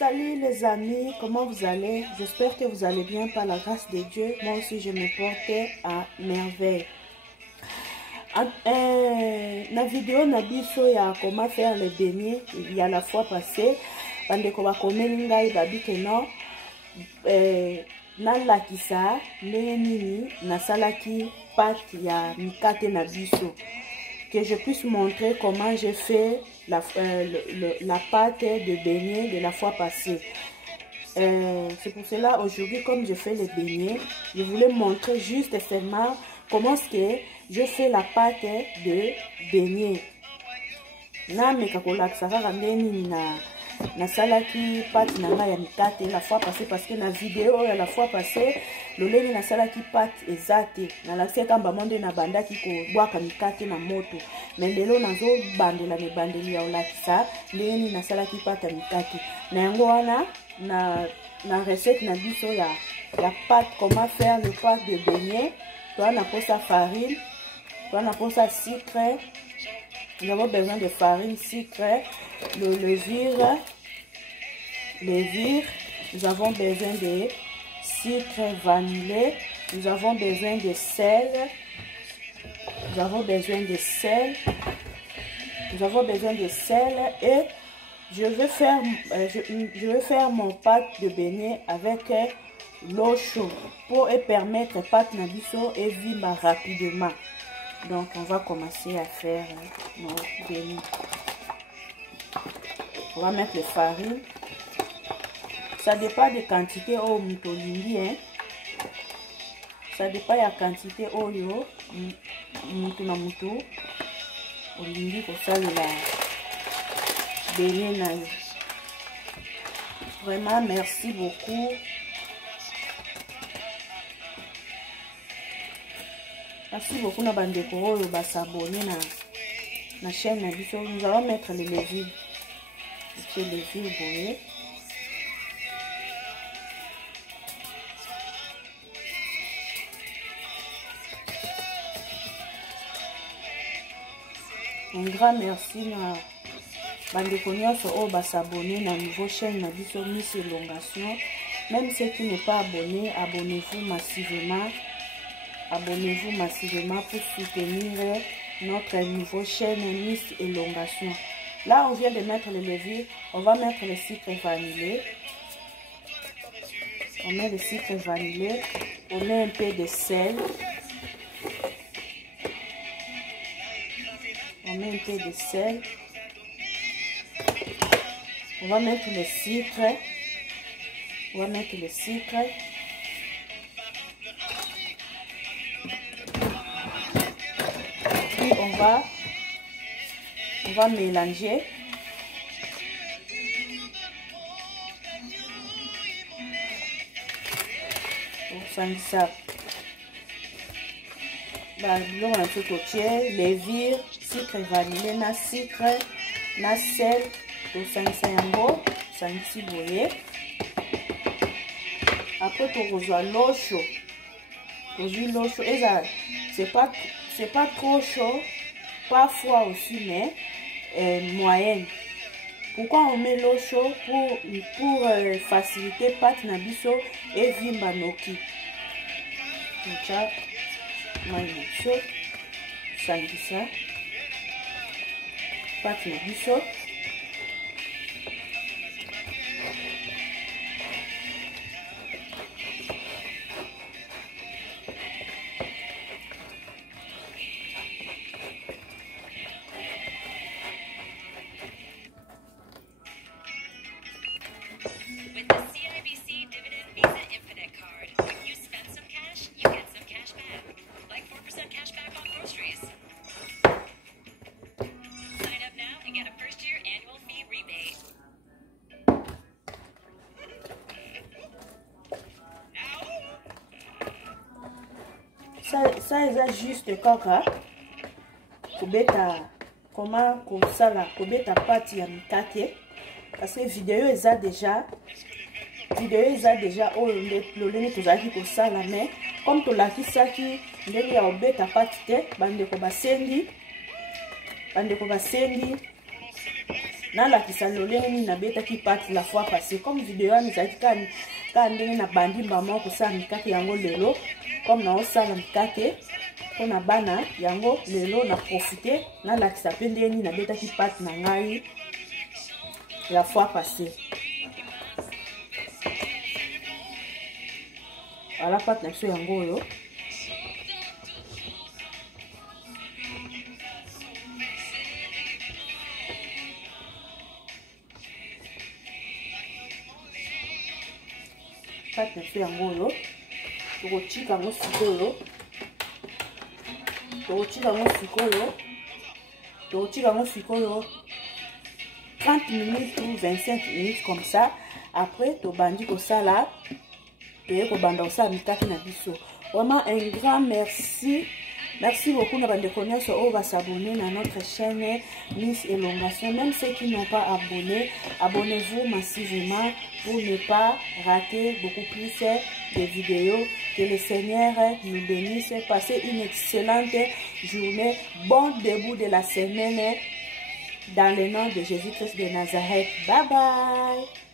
Salut les amis, comment vous allez? J'espère que vous allez bien par la grâce de Dieu. Moi aussi je me portais à merveille. La vidéo na biso ya comment faire les beignets il y a la fois passée. Bandeko bakomeli ngai babike non. Na lakisa ndenge nini nasalaki pâte ya mikate na biso. Que je puisse montrer comment j'ai fait la pâte de beignets de la fois passée. C'est pour cela aujourd'hui, comme je fais les beignets, je voulais montrer juste seulement comment est-ce que je fais la pâte de beignets. Na mekakolakisaka ndeni na salaki pâte nanga ya mikate la fois passée parce que na vidéo ya la fois passée loleni na salaki pâte ezate na lakisi kamba monde na bandaki ko bwaka mikate na moto mais lelo nazo bandela ne bandeli ya olakisa ndeni na salaki pâte ya mikate na yango wana na recette na biso ya pâte comment faire le pâte de beignet. Toi na posa farine, toi na posa sucre. Nous avons besoin de farine, sucre, le levure, nous avons besoin de sucre vanillé, nous avons besoin de sel, nous avons besoin de sel et je vais faire mon pâte de beignet avec l'eau chaude pour permettre pâte na biso et vivre rapidement. Donc on va commencer à faire nos beignets. On va mettre les farines. Ça dépend de quantité au mutolingi, hein. Ça dépend de la quantité au yo mutu na mutu olingi ko salela beignet na yo. Vraiment merci beaucoup. Merci beaucoup na bandeko oyo ba s'abonner na chaîne na biso. Nous allons mettre les levures. Les levures boye. Un grand merci na bandeko nyonso oyo ba s'abonner na nouveau chaîne na biso Miss Elongation. Même ceux qui n'est pas abonné, abonnez-vous massivement. Abonnez-vous massivement pour soutenir notre nouveau chaîne Miss Elongation. Là, on vient de mettre les levures. On va mettre le sucre vanillé. On met le sucre vanillé. On met un peu de sel. On met un peu de sel. On va mettre le sucre. On va mettre le sucre. On va mélanger. Ça on a fait côté levure, sucre vanillé, na sucre, na sel, tout ça yango, ça ici boye. Après tu rejoins l'eau chaude. L'eau chaude et ça c'est pas trop chaud. Pas froid aussi, mais moyenne. Pourquoi on met l'eau chaude? Pour faciliter pâte na biso et vimba noki. Ça, ça, pâte na biso. Ça est juste kaka kobeta comment kosala kobeta pâte ya mikate parce que vidéo eza déjà oyo lolenge tozalaki kosala mais comme tolakisaki ndenge ya kobeta pâte te bandeko basengi nalakisa lolenge nini nabetaki pate la fois passé comme vidéo wana ezalaki kaka ndenge na bandi mbama kosala mikate yango lelo comme naosala mikate mpona bana yango lelo na profite nalakisa mpe ndenge nini nabetaki pate na ngai la fois passé. Voilà pate na biso yango oyo. Pate na biso yango oyo. Tokotika yango sikoyo. Tokotika yango sikoyo 30 minutes ou 25 minutes comme ça. Après, tobandi kosala et kobanda kosala mikate na biso. Vraiment un grand merci. Merci beaucoup na bande connaisseurs au va s'abonner à notre chaîne Miss Elongation. Même ceux qui n'ont pas abonné, abonnez-vous massivement pour ne pas rater beaucoup plus de vidéos. Que le Seigneur nous bénisse. Passez une excellente journée. Bon début de la semaine dans le nom de Jésus-Christ de Nazareth. Bye bye.